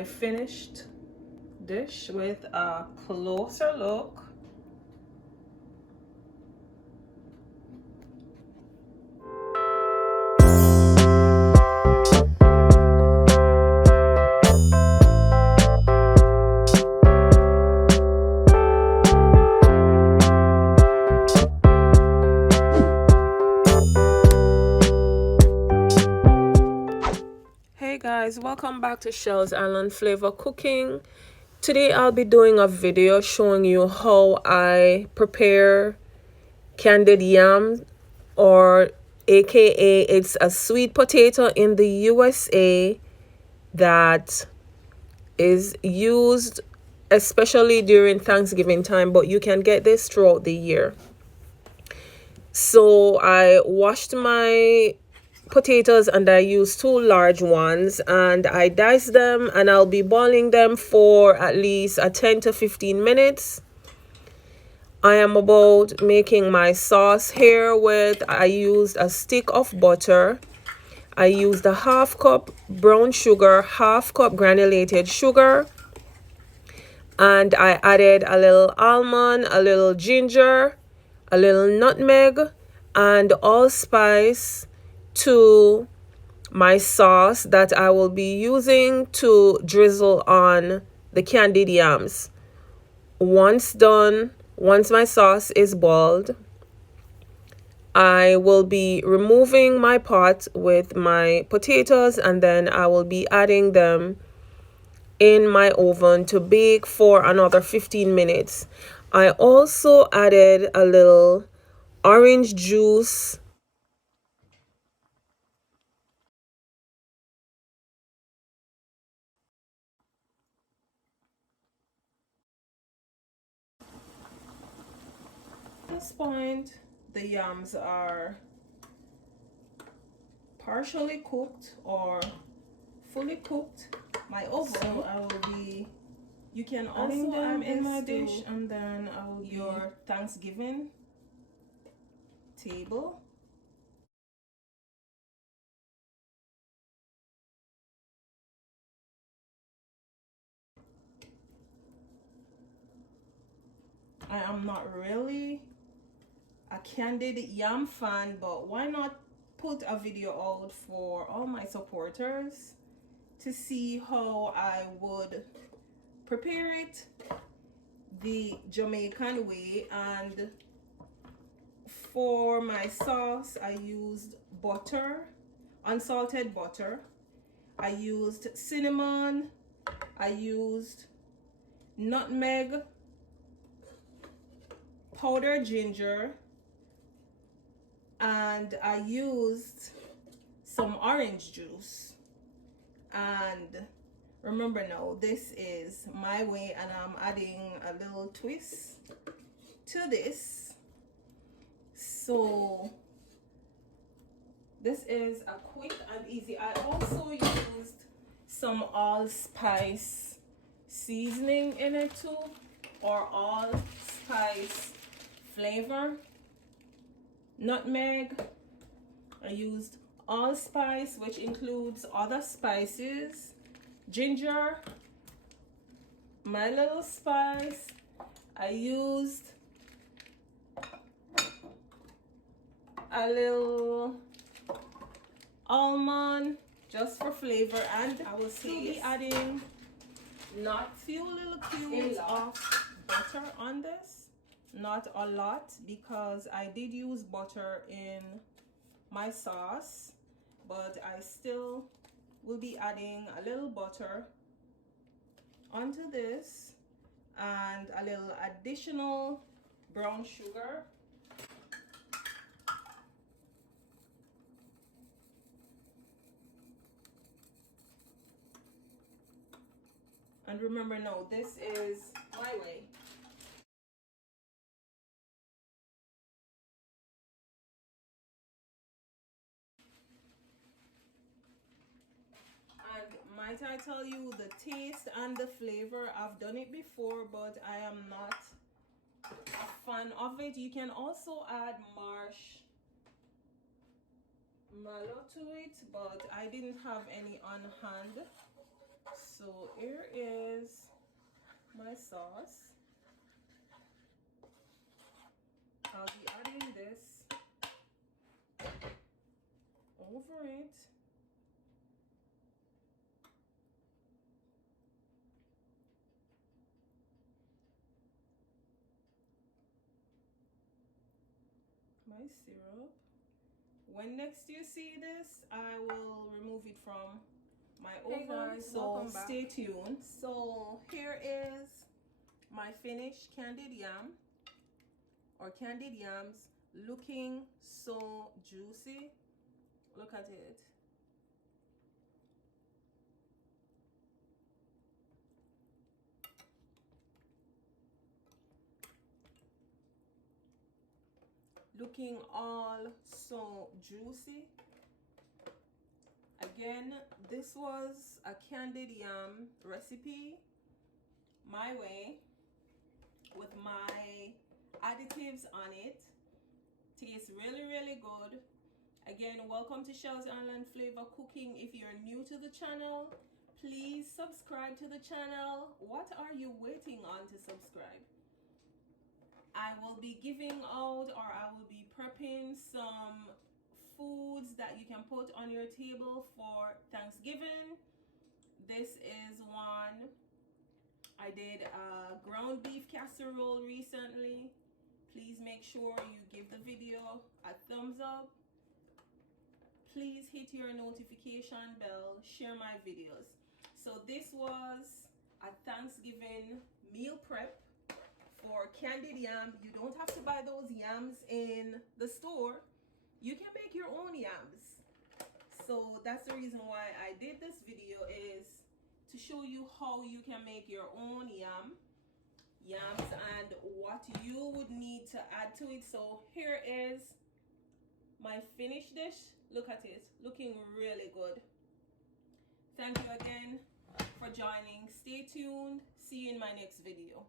my finished dish with a closer look. Hey guys, welcome back to Shell's Island Flavor Cooking. Today I'll be doing a video showing you how I prepare candied yam, or aka it's a sweet potato in the USA that is used especially during Thanksgiving time, but you can get this throughout the year. So I washed my potatoes and I used 2 large ones and I diced them, and I'll be boiling them for at least 10 to 15 minutes. I am about making my sauce here with, I used a stick of butter. I used a 1/2 cup brown sugar, 1/2 cup granulated sugar, and I added a little almond, a little ginger, a little nutmeg, and allspice to my sauce that I will be using to drizzle on the candied yams. Once my sauce is boiled, I will be removing my pot with my potatoes, and then I will be adding them in my oven to bake for another 15 minutes. I also added a little orange juice at this point. The yams are partially cooked or fully cooked. My oven, so I will be, you can also add in my dish, and then I will your Thanksgiving table. I am not really a candied yam fan, but why not put a video out for all my supporters to see how I would prepare it the Jamaican way. And for my sauce, I used butter, unsalted butter. I used cinnamon, I used nutmeg, powdered ginger, and I used some orange juice. And remember, now this is my way, and I'm adding a little twist to this. So this is a quick and easy. I also used some allspice seasoning in it too, or allspice flavor. Nutmeg, I used allspice, which includes other spices. Ginger, my little spice. I used a little almond just for flavor, and I will still be adding not few little cubes of butter on this, not a lot, because I did use butter in my sauce, but I still will be adding a little butter onto this and a little additional brown sugar. And remember, no, this is my way. And might I tell you, the taste and the flavor, I've done it before, but I am not a fan of it. You can also add marshmallow to it, but I didn't have any on hand. So here is my sauce. I'll be adding this over it. My syrup. When next you see this, I will remove it from my oven. Hey guys, so stay tuned. So here is my finished candied yam or candied yams, looking so juicy. Look at it. Looking all so juicy. Again, this was a candied yam recipe my way with my additives on it. Tastes really good. Again, welcome to Shell's Island Flavor Cooking. If you're new to the channel, please subscribe to the channel. What are you waiting on to subscribe? I will be giving out, or I will be prepping some foods that you can put on your table for Thanksgiving. This is one. I did a ground beef casserole recently. Please make sure you give the video a thumbs up. Please hit your notification bell, share my videos. So this was a Thanksgiving meal prep for candied yam. You don't have to buy those yams in the store. You can make your own yams. So that's the reason why I did this video, is to show you how you can make your own yams and what you would need to add to it. So here is my finished dish. Look at it, looking really good. Thank you again for joining. Stay tuned. See you in my next video.